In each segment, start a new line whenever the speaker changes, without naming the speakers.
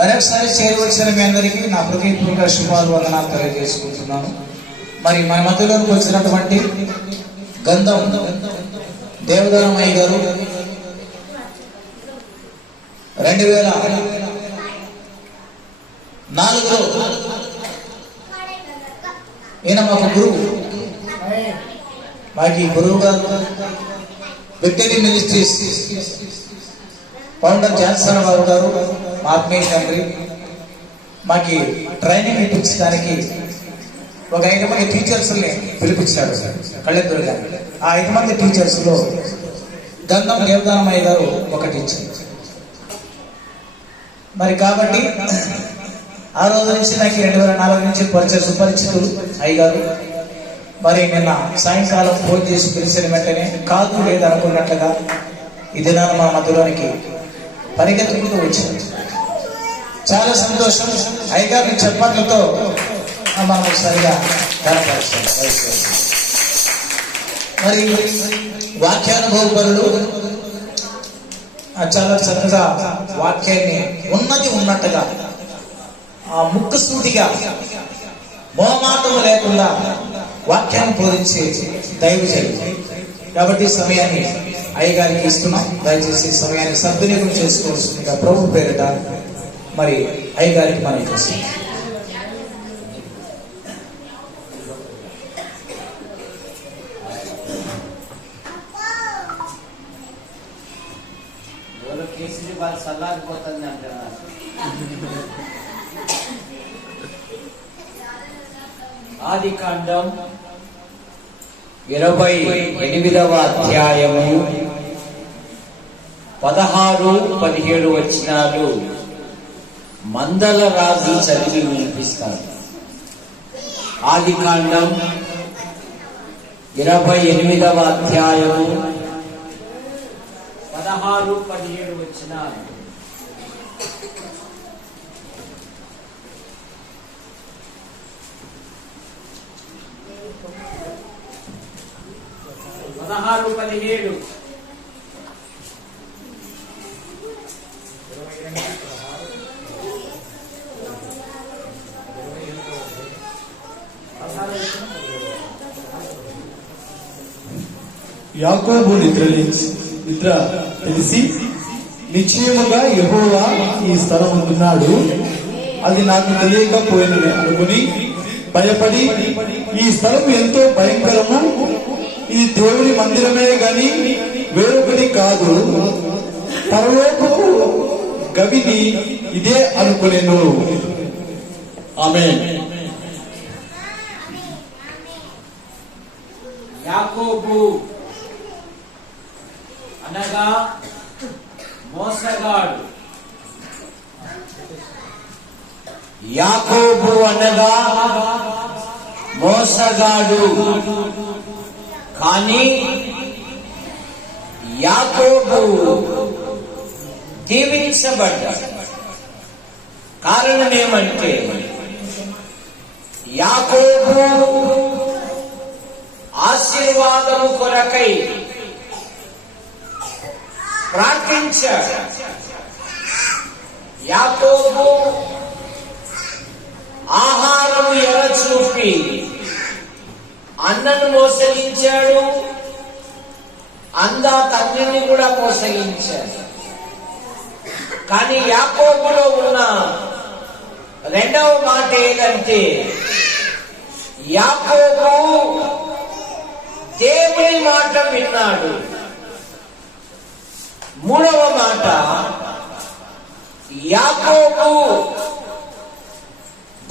మరొకసారి చేరవచ్చిన మీ అందరికీ నా హృదయపూర్వక శుభాలు వందనాలు తెలియజేసుకుంటున్నాను. మరి మన మధ్యలోకి వచ్చినటువంటి గంధం దేవదానమయ్య గారు రెండు వేల నాలుగులో ఈయన మాకు గురువు. మాకు ఈ గురువు గారు Victory Ministries founder Johnson Babu garu ఆత్మీయ తండ్రి మాకి ట్రైనింగ్ ఇప్పించడానికి ఒక ఐదు మంది టీచర్స్ని పిలిపించాడు కళ్ళెద్దురు గారు ఆ ఐదు మంది టీచర్స్లో లో దేవదానమయ్య గారు ఒక టీచర్ మరి కాబట్టి ఆ రోజు నుంచి నాకు రెండు వేల నాలుగు నుంచి పరిచయ సుపరిచితులు అయ్యారు మరి నిన్న సాయంకాలం ఫోన్ చేసి పిలిచిన వెంటనే కాదు లేదనుకున్నట్లుగా ఈ దినాన మా మధ్యలోనికి పరిగెత్తుకుంటూ వచ్చింది. చాలా సంతోషం. అయ్యగారిని చెప్పట్లతో మనం సరిగా మరి వాక్యానుభవపరుడు చాలా చక్కగా వాక్యాన్ని ఉన్నది ఉన్నట్టుగా ఆ ముక్కు సూటిగా మోమాటం లేకుండా వాక్యాన్ని బోధించే దైవజనుడు కాబట్టి సమయాన్ని అయ్యగారికి ఇస్తున్నాం. దయచేసి సమయాన్ని సద్వినియోగం చేసుకోవాల్సిందిగా ప్రభు పేరిట మరి అయ్యగారికి మనం
అంటున్నారు. ఆది కాండం ఇరవై ఎనిమిదవ అధ్యాయము పదహారు పదిహేడు వచనాలు. మందల రాజు చదివి వినిపిస్తారు ఆది కాండం ఇరవై ఎనిమిదవ అధ్యాయము పదహారు పదిహేడు వచ్చిన పదహారు పదిహేడు.
యాకోబు నిద్ర లేచి- నిద్ర తెలిసి నిశ్చయముగా యహోవా ఈ స్థలం ఉన్నాడు అది నాకు తెలియకపోయినని అనుకుని భయపడి ఈ స్థలం ఎంతో భయంకరము. ఈ దేవుని మందిరమే గాని వేరొకటి కాదు. పరలోకపు గవిని ఇదే అనుకునేను. ఆమె
యాకోబు అనగా మోసగాడు. యాకోబు అనగా మోసగాడు. కానీ యాకోబు దీవించబడ్డాడు. కారణం ఏమంటే యాకోబు ఆశీర్వాదము కొరకై ప్రార్థించాడు. యాకోబు ఆహారము ఎర చూపి? అన్నను మోసగించాడు. అందా తండ్రిని కూడా మోసగించాడు. కానీ యాకోబులో ఉన్న రెండవ మాట ఏదంటే యాకోబు దేవుని మాట విన్నాడు. మూడవ మాట యాకోబు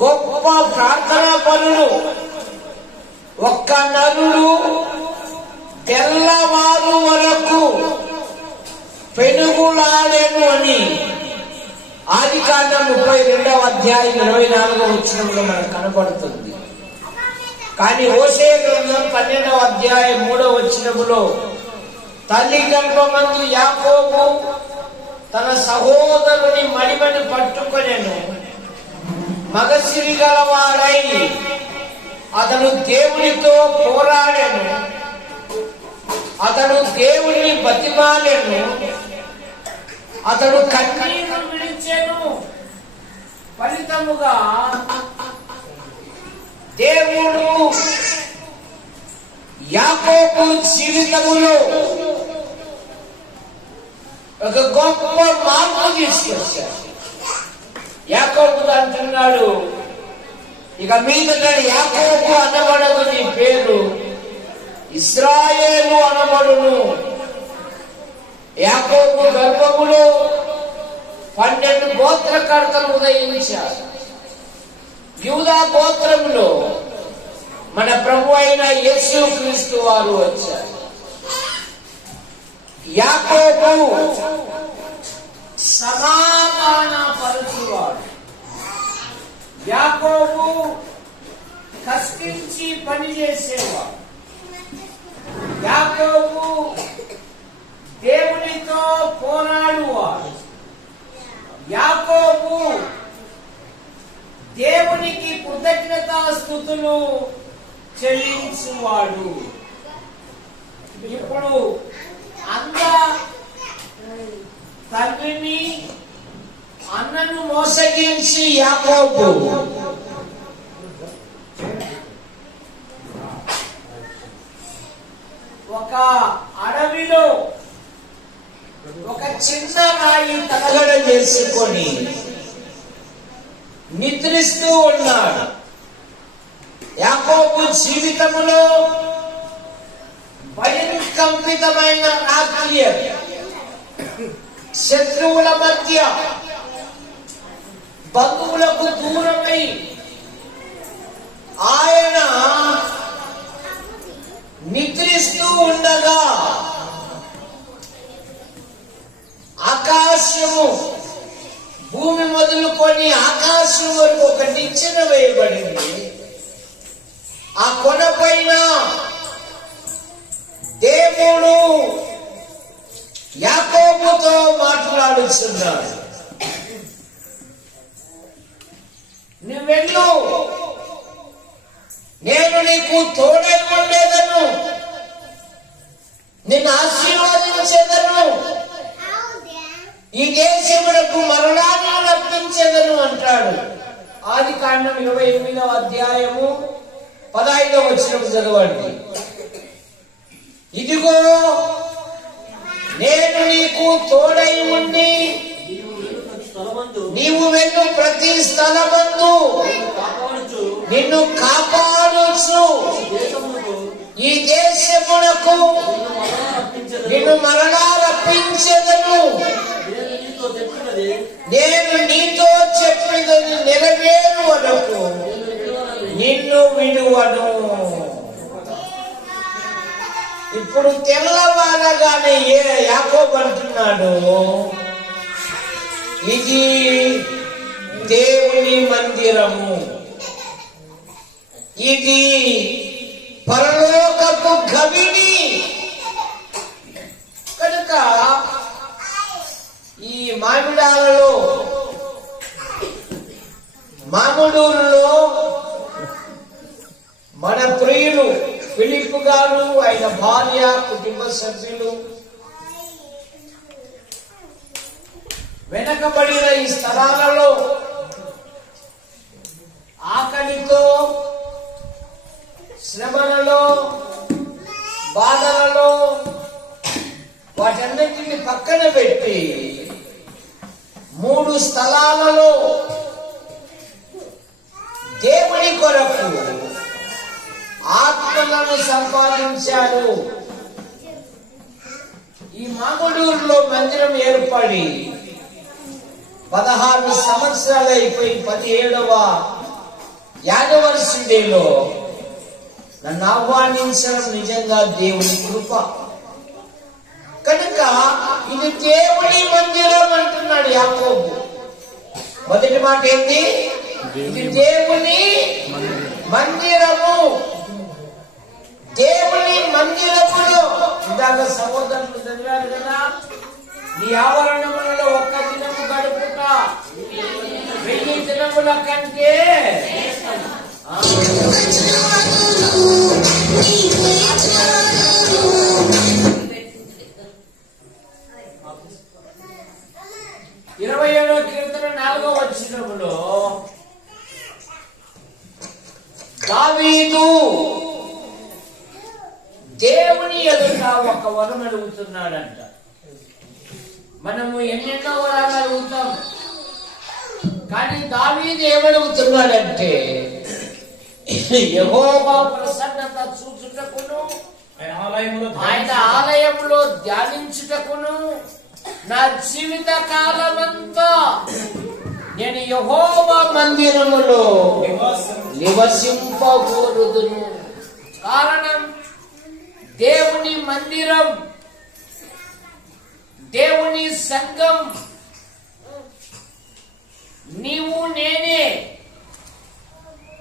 గొప్ప ప్రార్థన పనులు ఒక్క నరుడు తెల్లవారు వరకు పెనుగులాడేను అని ఆది కాండం ముప్పై రెండవ అధ్యాయం ఇరవై నాలుగో వచ్చినంలో మనకు కనపడుతుంది. కానీ ఓసే గ్రంథం పన్నెండవ అధ్యాయం మూడవ వచ్చినములో తల్లి గర్భమందు యాకోబు తన సహోదరుని మణిమని పట్టుకొనెను. మగసిరి గలవాడై అతను దేవునితో పోరాడెను. అతను దేవుడిని బతిమాలెను. అతడు కన్నీరు విడిచెను. ఫలితముగా దేవుడు యాకోబు జీవితములో ఒక గొప్ప మార్పు తీసుకొచ్చాడు యాకోబు అంటున్నాడు ఇక మీద యాకోబు అనబడదు నీ పేరు ఇస్రాయేలు అనబడును. యాకోబు గర్భములో పన్నెండు గోత్రకర్తలు ఉదయించారు. యూదా గోత్రములో మన ప్రభు అయిన యేసు క్రీస్తు వారు వచ్చారు. యాకోబు సమాధాన పరుచువాడు యాకోబు కష్టించి పనిచేసేవాడు. యాకోబు దేవునితో పోరాడువాడు. యాకోబు దేవునికి కృతజ్ఞతాస్థుతులు చెల్లించువాడు. ఇప్పుడు అంద తల్లిని అన్నను మోసగించి యాకోబు. ఒక అడవిలో ఒక చిన్న రాయి తలగడ చేసుకొని నిద్రిస్తూ ఉన్నాడు. యాకోబు జీవితములో భయంకంపితమైన రాత్రి శత్రువుల మధ్య బంధువులకు దూరమై ఆయన నిద్రిస్తూ ఉండగా ఆకాశము భూమి మొదలుకొని ఆకాశం వరకు ఒక నిచ్చెన వేయబడింది. ఆ కొన పైన దేవుడు యాకోబుతో మాట్లాడుతున్నాడు. నువ్వెళ్ళు. నేను నీకు తోడై ఉండేదను. నిన్ను ఆశీర్వదించేదను. ఈ దేశమునకు మరణాన్ని రప్పించేదను అంటాడు. ఆది కాండం ఇరవై ఎనిమిదవ అధ్యాయము పదహైదవ వచ్చిన చదవండి. ఇదిగో నేను నీకు తోడై ఉండి నీవు వెళ్ళు ప్రతి స్థలమందు. నిన్ను కాపాడుచు. ఈ దేశమునకు నిన్ను మరలా రప్పించెదను. నేను నీతో చెప్పినది నెరవేరు వరకు నిన్ను విడువను. ఇప్పుడు తెల్లవారగానే ఏ యాకోబు అంటున్నాడు? ఇది దేవుని మందిరము. ఇది పరలోకపు గవిని. కనుక ఈ మామిడాలలో మామిడూరులో మన ప్రియులు ఫిలిప్ గారు ఆయన భార్య కుటుంబ సభ్యులు. వెనకబడిన ఈ స్థలాలలో ఆకలితో శ్రమలలో బాధలలో వాటన్నిటిని పక్కన పెట్టి మూడు స్థలాలలో దేవుని కొరకు ఆత్మలను సంపాదించారు ఈ మామూడూరులో మందిరం ఏర్పడి పదహారు సంవత్సరాలు అయిపోయి పదిహేడవ యానివర్సిటీలో నన్ను ఆహ్వానించడం నిజంగా దేవుని కృప. కనుక ఇది దేవుని మందిరం అంటున్నాడు యాకోబు. మొదటి మాట ఏంటి ఇది దేవుని మందిరము. దేవుని మందిరములో ఇందాక సహోదరులు చదివారు కదా. నీ ఆవరణములలో ఒక్క దినము గడుపుట వెయ్యి దినముల కంటే ఆ, ఇరవై ఏడో కీర్తన నాలుగో వచ్చినప్పుడు దావీదు దేవుని ఎదుట ఒక వరం అడుగుతున్నాడంట. మనము ఎన్నెన్నో వరాలు అడుగుతాం. కానీ దావీదు ఏమడుగుతున్నాడంటే యెహోవా ప్రసన్నత చూచుటకును
ఆయన ఆలయంలో
ధ్యానించుటకును నా జీవిత కాలమంతా నేను యహోవా మందిరములో నివసింపకూడదును కారణం దేవుని మందిరం దేవుని సంఘం. నీవు నేనే.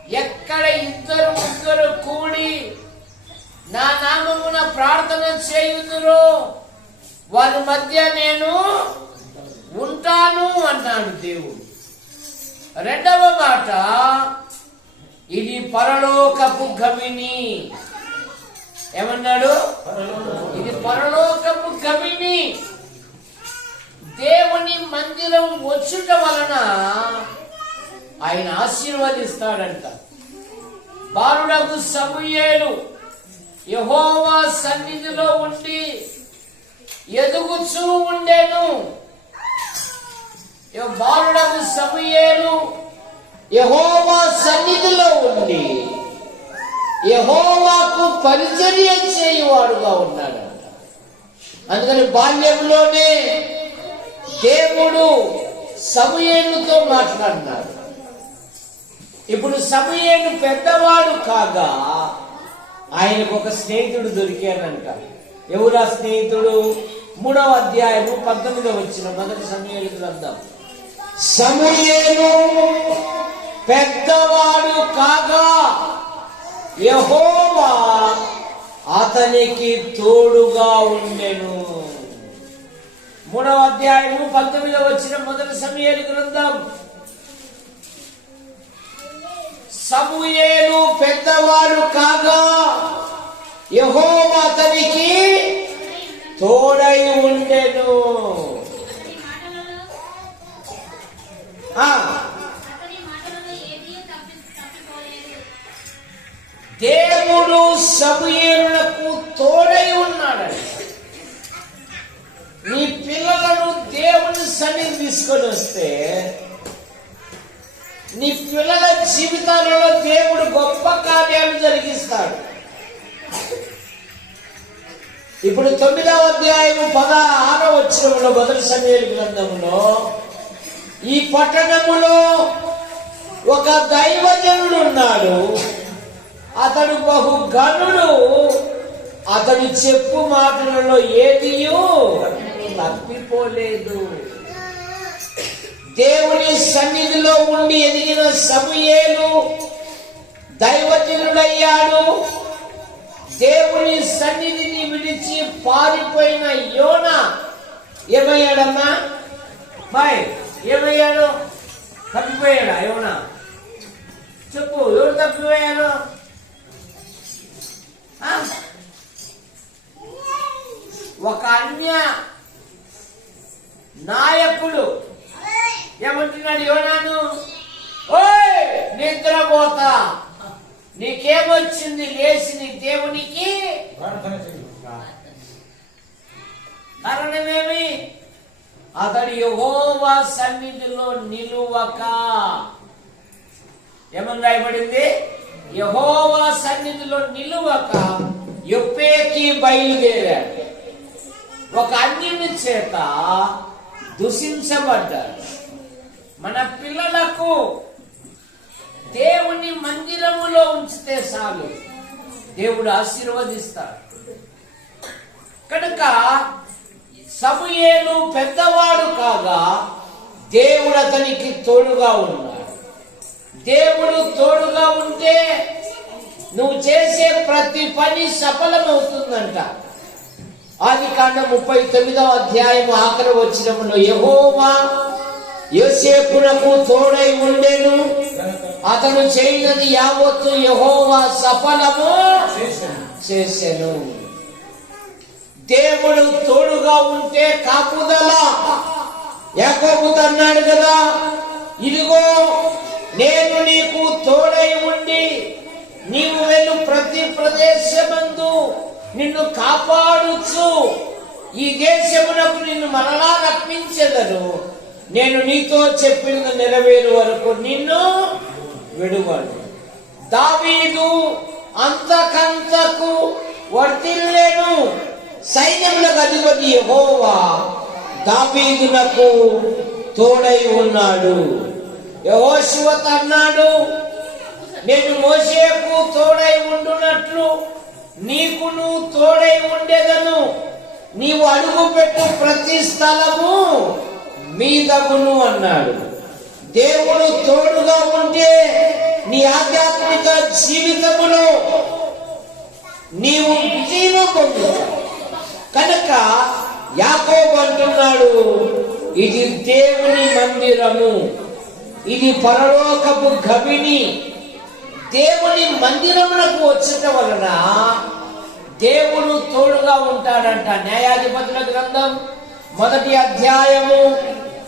ఎక్కడ ఇద్దరు ముగ్గురు కూడి నా నామమున ప్రార్థన చేయుదురు వారి మధ్య నేను ఉంటాను అన్నాడు దేవుడు. రెండవ మాట ఇది పరలోకపు గమిని. ఏమన్నాడు? ఇది పరలోకపు గవిని దేవుని మందిరం వచ్చుట వలన ఆయన ఆశీర్వదిస్తాడంట. బాలుడకు సమూయేలు యహోవా సన్నిధిలో ఉండి ఎదుగుచూ ఉండేను. బాలుడకు సమూయేలు యహోవా సన్నిధిలో ఉండి యహోవాకు పరిచర్య చేయువాడుగా ఉన్నాడంట. అందుకని బాల్యంలోనే దేవుడు సమయేనుతో మాట్లాడినాడు. ఇప్పుడు సమయేను పెద్దవాడు కాగా ఆయనకు ఒక స్నేహితుడు దొరికానంట ఎవరా స్నేహితుడు? మూడవ అధ్యాయము పంతొమ్మిదవ వచ్చిన మొదటి సమయాలు గ్రంథం. సమయేను పెద్దవాడు కాగా యహోవా అతనికి తోడుగా ఉండెను. మూడవ అధ్యాయము పంతొమ్మిదవ వచ్చిన మొదటి సమయాలు గ్రంథం. సమూయేలు పెద్దవారు కాగా యహోవ అతనికి తోడై ఉండెను. దేవుడు సమూయేలులకు తోడై ఉన్నాడని నీ పిల్లలను దేవుని సన్నిధి తీసుకొని వస్తే నీ పిల్లల జీవితాలలో దేవుడు గొప్ప కార్యాలు జరిగిస్తాడు. ఇప్పుడు తొమ్మిదవ అధ్యాయము పదహారో వచ్చినములో మొదటి సమయాల గ్రంథంలో ఈ పట్టణములో ఒక దైవజనుడు ఉన్నాడు. అతడు బహు గనుడు అతడు చెప్పు మాటలలో ఏది తప్పిపోలేదు. దేవుని సన్నిధిలో ఉండి ఎదిగిన సమయేలు దైవజనుడయ్యాడు. దేవుని సన్నిధిని విడిచి పారిపోయిన యోన ఏమయ్యాడమ్మా? బాయ్ ఏమయ్యాడు? తప్పిపోయాడా యోన? చెప్పు ఎవరు తప్పిపోయాడు ఒక అన్య నాయకుడు. ఏమంటున్నాడు యోనాను? ఓయ్ నిద్రపోతా. నీకేమొచ్చింది లేచి నీ దేవునికి. కారణమేమి? అతడు యెహోవా సన్నిధిలో నిలువక. ఏమని రాయబడింది? యహోవా సన్నిధిలో నిలువక యొప్పేకి బయలుదేరాడు. ఒక అన్యుని చేత దూషించబడ్డారు మన పిల్లలకు దేవుని మందిరములో ఉంచితే చాలు. దేవుడు ఆశీర్వదిస్తాడు. కనుక సమూయేలు పెద్దవాడు కాగా దేవుడు అతనికి తోడుగా ఉన్నాడు. దేవుడు తోడుగా ఉంటే నువ్వు చేసే ప్రతి పని సఫలమవుతుందంట. ఆది కాండ ముప్పై తొమ్మిదవ అధ్యాయం ఆఖరి వచ్చినప్పుడు యహోవా యోసేపునకు తోడై ఉండేను. అతడు చేయనది యావత్తు యహోవా సఫలము
చేశాను.
చేసెను. దేవుడు తోడుగా ఉంటే కాపుదల. యాకోబుతో అన్నాడు కదా ఇదిగో నేను నీకు తోడై ఉండి నీవు వెళ్ళు ప్రతి ప్రదేశమందు నిన్ను కాపాడుచు. ఈ దేశమునకు నిన్ను మరలా రప్పించెదరు. నేను నీతో చెప్పింది నెరవేరు వరకు నిన్ను విడువాడు దావీదు అంతకంతకు వర్తిల్లేను సైన్యములకు అధిపతి యెహోవా. దావీదునకు తోడై ఉన్నాడు. యహోశివత అన్నాడు నేను మోసేకు తోడై ఉండునట్లు నువ్వు తోడై ఉండేదను. నీవు అడుగు పెట్టు ప్రతి స్థలము మీదగును అన్నాడు. దేవుడు తోడుగా ఉంటే నీ ఆధ్యాత్మిక జీవితములో నీవు విజయం పొందుతావు. కనుక యాకోబు అంటున్నాడు ఇది దేవుని మందిరము. ఇది పరలోకపు గవిని దేవుని మందిరమునకు వచ్చట వలన దేవుడు తోడుగా ఉంటాడంట. న్యాయాధిపతుల గ్రంథం మొదటి అధ్యాయము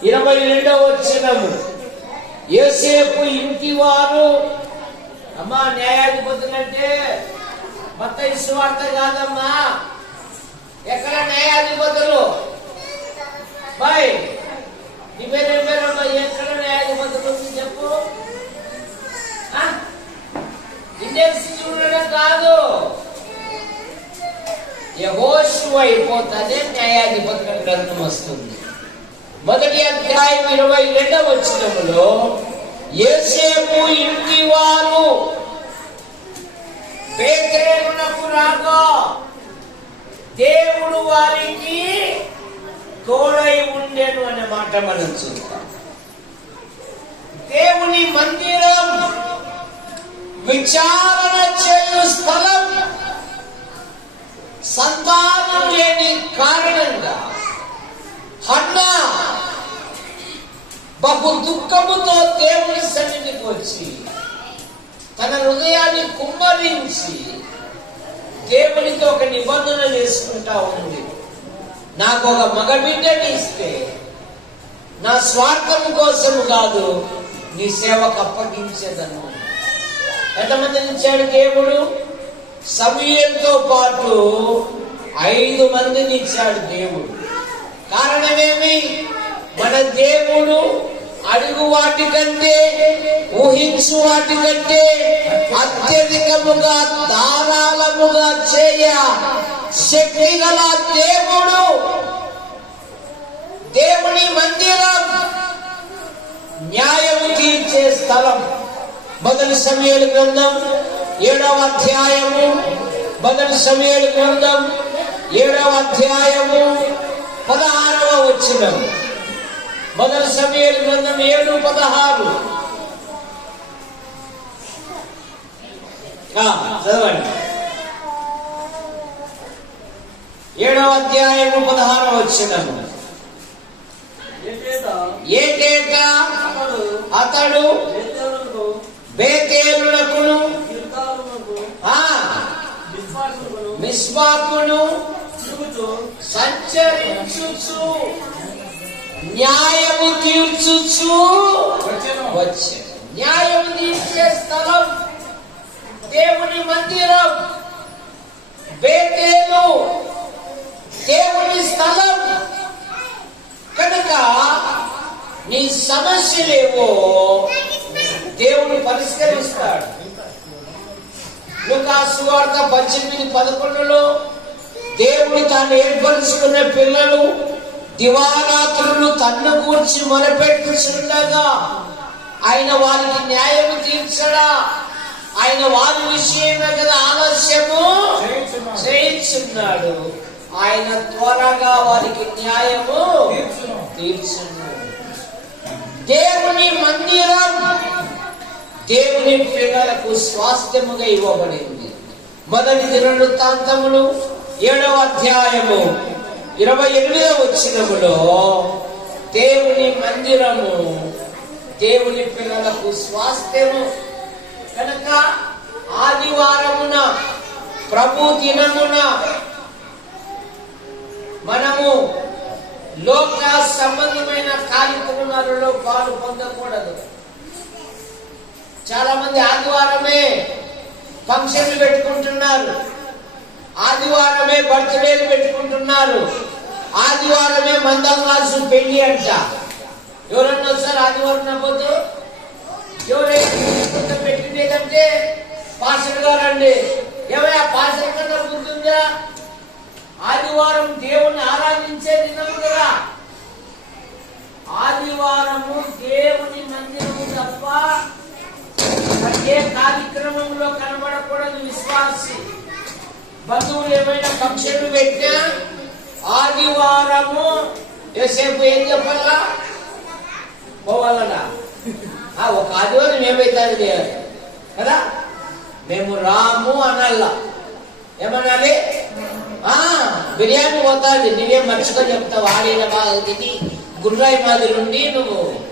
ఇరవై రెండవ వచ్చినము ఏసేపు ఇంటి వారు అమ్మా న్యాయాధిపతులు అంటే మత వార్త కాదమ్మా. ఎక్కడ న్యాయాధిపతులు? బాయ్ నీ ఎక్కడ న్యాయాధిపతులు ఉంది చెప్పు. ఆ? ఇండియన్ కాదు. యహోషు అయిపోతానే న్యాయాధిపతుల గ్రంథం వస్తుంది. మొదటి అధ్యాయం ఇరవై రెండవ వచ్చినములో ఏసేపు ఇంటి వారు బేతేలునకు రాగా దేవుడు వారికి తోడై ఉండేను అనే మాట మనం చూస్తాం. దేవుని మందిరం విచారణ చేయు స్థలం సంతానం లేని కారణంగా హన్న బహు దుఃఖముతో దేవుని సన్నిధికి వచ్చి తన హృదయాన్ని కుమ్మరించి దేవునితో ఒక నిబంధన చేసుకుంటా ఉంది. నాకు ఒక మగ బిడ్డని ఇస్తే నా స్వార్థం కోసం కాదు నీ సేవకు అప్పగించేదను. ఎంతమందిని ఇచ్చాడు దేవుడు? సమయంతో పాటు ఐదు మందిని ఇచ్చాడు దేవుడు. కారణమేమి? మన దేవుడు అడుగు వాటి కంటే ఊహించు వాటి కంటే అత్యధికముగా ధారాళముగా చేయ శక్తి గల దేవుడు. దేవుని మందిరం న్యాయం తీర్చే స్థలం. మొదటి సమయాల గ్రంథం ఏడవ అధ్యాయము. మొదటి సమయాల గ్రంథం ఏడవ అధ్యాయము. పదహారవ వచ్చిన మొదటి సమయాల గ్రంథం ఏడు పదహారు. చదవండి. ఏడవ అధ్యాయము పదహారవ వచ్చినము ఏటేటా అతడు బేతేలునకును. ఆ మిస్వాకును సంచరించుచు. న్యాయము తీర్చుచు. వచ్చే న్యాయం తీర్చే స్థలం దేవుని మందిరం. బేతేలు. దేవుని స్థలం. కనుక నీ సమస్యలేవో దేవుడు పరిష్కరిస్తాడు. లుకాసు వార్త పద్దెనిమిది పదకొండులో దేవుడు తాను ఏర్పరుచుకున్న పిల్లలు దివారాత్రులు తన్ను కూర్చి మొరపెట్టుచుండగా ఆయన వారికి న్యాయము తీర్చడా? ఆయన వారి విషయమే కదా ఆలస్యము? చేయించున్నాడు ఆయన త్వరగా వారికి న్యాయము తీర్చున్నాడు దేవుని మందిరం దేవుని పిల్లలకు స్వాస్థ్యముగా ఇవ్వబడింది. మొదటి దినవృత్తాంతములు ఏడవ అధ్యాయము ఇరవై ఎనిమిదవ వచ్చినములో దేవుని మందిరము దేవుని పిల్లలకు స్వాస్థ్యము. కనుక ఆదివారమున ప్రభు దినమున మనము లోక సంబంధమైన కార్యక్రమాలలో పాలు పొందకూడదు. చాలా మంది ఆదివారమే ఫంక్షన్లు పెట్టుకుంటున్నారు. ఆదివారమే బర్త్డేలు పెట్టుకుంటున్నారు. ఆదివారమే మందల్లాసు పెళ్ళి అంట. ఎవరన్నా ఒకసారి ఆదివారం నమ్మొద్దు ఎవరైనా పెట్టిండేదంటే పాస్టర్ గారు అండి ఏమైనా పాస్టర్ కన్నా గుర్తుందా ఆదివారం దేవుణ్ణి ఆరాధించే దినము కదా. ఆదివారము దేవుని మందిరము తప్ప ఏ కార్యక్రమంలో కనబడకూడదు విశ్వాసి. బంధువులు ఏమైనా ఫంక్షన్లు పెట్టినా ఆదివారము ఏసేపు ఏం చెప్పాలా? పోవాలనా? ఒక ఆదివారం ఏమైతుంది చేయాలి. కదా? మేము రాము అనల్లా ఏమనాలి? బిర్యానీ పోతాది. నువ్వేం మర్చిగా చెప్తావు? ఆడిన బాగా తిని గుర్రాయి మాదిరి ఉండి నువ్వు.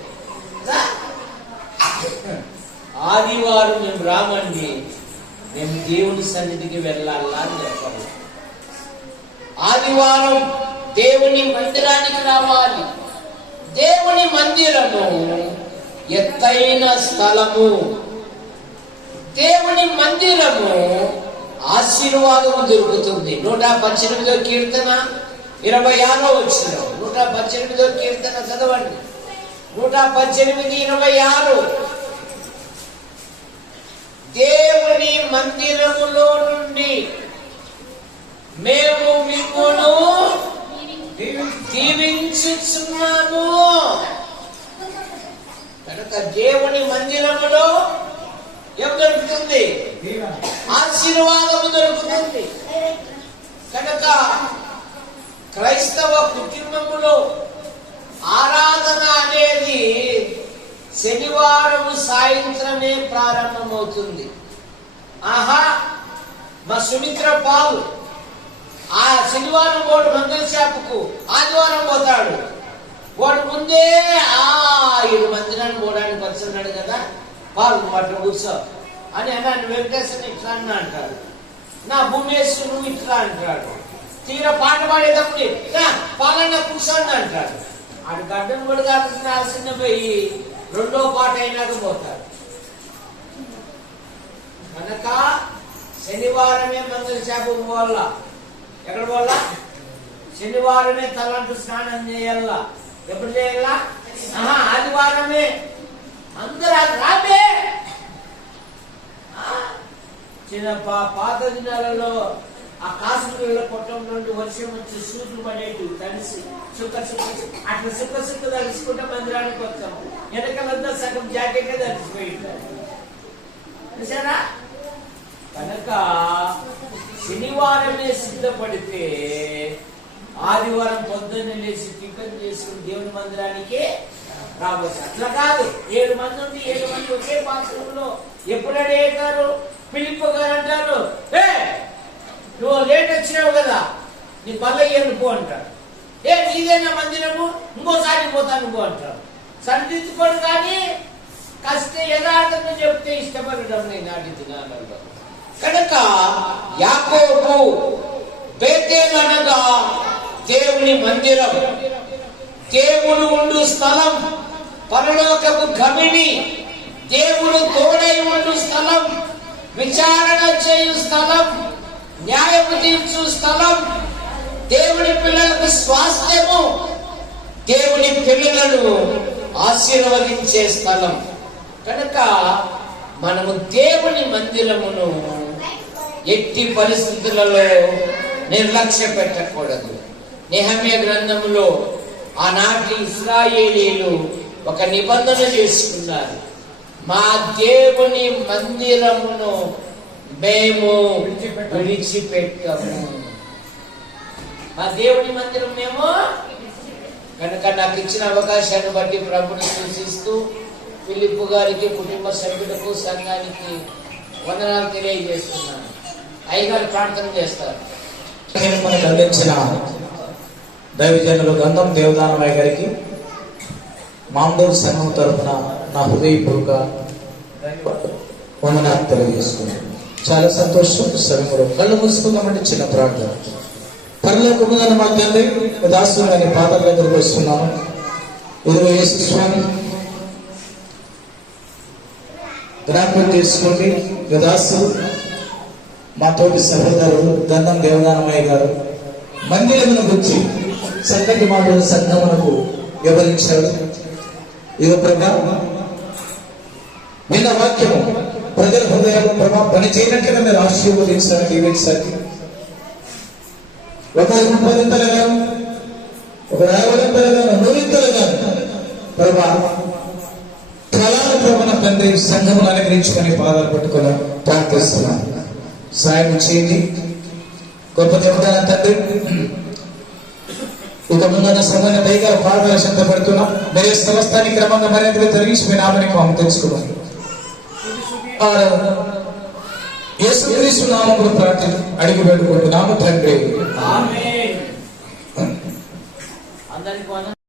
ఆదివారం మేము రామండి. మేము దేవుని సన్నిధికి వెళ్ళాలా అని చెప్పాలి ఆదివారం దేవుని మందిరానికి రావాలి. దేవుని మందిరము ఎత్తైన స్థలము. దేవుని మందిరము ఆశీర్వాదము దొరుకుతుంది. నూట పద్దెనిమిదో కీర్తన ఇరవై ఆరో వచ్చిన నూట పద్దెనిమిదో కీర్తన చదవండి. నూట పద్దెనిమిది ఇరవై ఆరు. దేవుని మందిరములో నుండి మేము మిమ్మను దీవించుచున్నాము. కనుక దేవుని మందిరములో ఏం దొరుకుతుంది? ఆశీర్వాదము దొరుకుతుంది. కనుక క్రైస్తవ కుటుంబములో ఆరాధన అనేది శనివారం సాయంత్రమే ప్రారంభమవుతుంది. ఆహా మా సుమిత్ర పాల్ ఆ శనివారం వాడు మందుల చేపకు ఆదివారం పోతాడు. వాడు ముందే ఆ ఏడు మందిరాన్ని పోవడానికి వస్తున్నాడు కదా? పాలు అట్లా కూర్చో అని అన్నాను వెంకటేశ్వర ఇట్లా అన్న అంటాడు. నా భూమేశ్వరు నువ్వు ఇట్లా అంటాడు. తీర పాట పాడేటప్పుడు "నా, పాలన్న కూర్చోండి అంటాడు. ఆడు గడ్డం కూడా కాల్సిన పోయి రెండో పాట అయినాక పోతాడు. కనుక శనివారమే మందుల చేపకు పోవాలా. ఎక్కడ పోవాలా? శనివారమే తలంటు స్నానం చేయాలా. ఎప్పుడు చేయాలా? ఆహా, ఆదివారమే. అందరూ రాబే ఆ, చిన్న పాత దినాలలో ఆ కాసులలో కొట్టం నుండి వర్షం వచ్చి సూదులు పడేటి తడిసి సుక్క సుక్క అట్లా సుక్క సుక్క తడుచుకుంటే మందిరానికి వస్తాం వెనకలంతా సగం జాకెట్ తడిసిపోయింటారు చూసారా కనుక శనివారమే సిద్ధపడితే ఆదివారం పొద్దున్నే లేచి టిఫిన్ చేసుకుని దేవుని మందిరానికి రావచ్చు. అట్లా కాదు. ఏడు మంది ఉంది ఏడు మంది ఒకే పాత్రలో ఎప్పుడు అడిగారు? పిలిప్ గారు అంటారు ఏ నువ్వు లేట్ వచ్చినావు కదా నీ పల్లయ్యను పో అంటాడు ఏ నీదేనా మందిరము? ఇంకోసారి పోతాను పో అంటాడు సరిదిద్దుకోడు కానీ కష్ట యథార్థంగా చెప్తే ఇష్టపడడం నేను నాటి దినాలలో. కనుక యాకోబు బేతేలు అనగా దేవుని మందిరం. దేవుడు ఉండు స్థలం పరలోకపు గమిని. దేవుడు తోడై ఉండు స్థలం. విచారణ చేయు స్థలం న్యాయము తీర్చు స్థలం దేవుని పిల్లలకు స్వాస్థ్యము దేవుని పిల్లలను ఆశీర్వదించే స్థలం. కనుక మనము దేవుని మందిరమును ఎట్టి పరిస్థితులలో నిర్లక్ష్య పెట్టకూడదు నిహమ్య గ్రంథములో ఆనాటి ఇస్రాయేలీలు ఒక నిబంధన చేసుకున్నారు. మా దేవుని మందిరమును మేము విడిచిపెట్టము. మా దేవుని మందిరం మేము? కనుక నాకు ఇచ్చిన అవకాశాన్ని బట్టి ప్రభుని సూచిస్తూ ఫిలిప్పు గారికి కుటుంబ సభ్యులకు సంఘానికి వందనాలు తెలియజేస్తున్నాను. అయ్యగారు ప్రార్థన చేస్తారు.
అందించిన దైవజనులు గంధం దేవదానమయ్య గారికి మామూలు సంఘం తరపున నా హృదయపూర్వక వందనాలు తెలియజేసుకున్నాను చాలా సంతోషం సమయంలో కళ్ళు మూసుకుందామంటే చిన్న ప్రార్థన. పరలోకమున మా తండ్రి దాసు అనే పాత్ర దగ్గరకు వస్తున్నాను ఇదిగో యేసు స్వామి. జ్ఞాపకం చేసుకోండి. గదాసు మా తోటి సహోదరుడు దండం దేవదానమయ్య గారు మందిరమును గురించి చక్కటి మాటలు సంఘమునకు వివరించాడు ఇదో ప్రకారం నిన్న వాక్యము ప్రజల హృదయాలు ప్రభా పని చేయనట్లుగా మీరు ఆశీర్వదించాలి దీవించాలి ఒక ముప్పదింతలుగా ఒక యాభైంతలుగా నూరింతలుగా ప్రభా కళాల ప్రభన తండ్రి సంఘములు అనుగ్రహించుకొని పాదాలు పట్టుకుని ప్రార్థిస్తున్నాను సాయం చేయండి. గొప్ప దేవతన తండ్రి ఇక ముందున్న సంఘాన్ని పైగా పాదాల సిద్ధపడుతున్నా మీరే సమస్తాన్ని క్రమంగా మరింతగా తొలగించి మీ నామని మాము తెలుసుకున్నాం యేసుక్రీస్తు నామములు ప్రార్థన అడిగి పెట్టుకుంటున్నాము తండ్రి.
ఆమేన్. అందరికి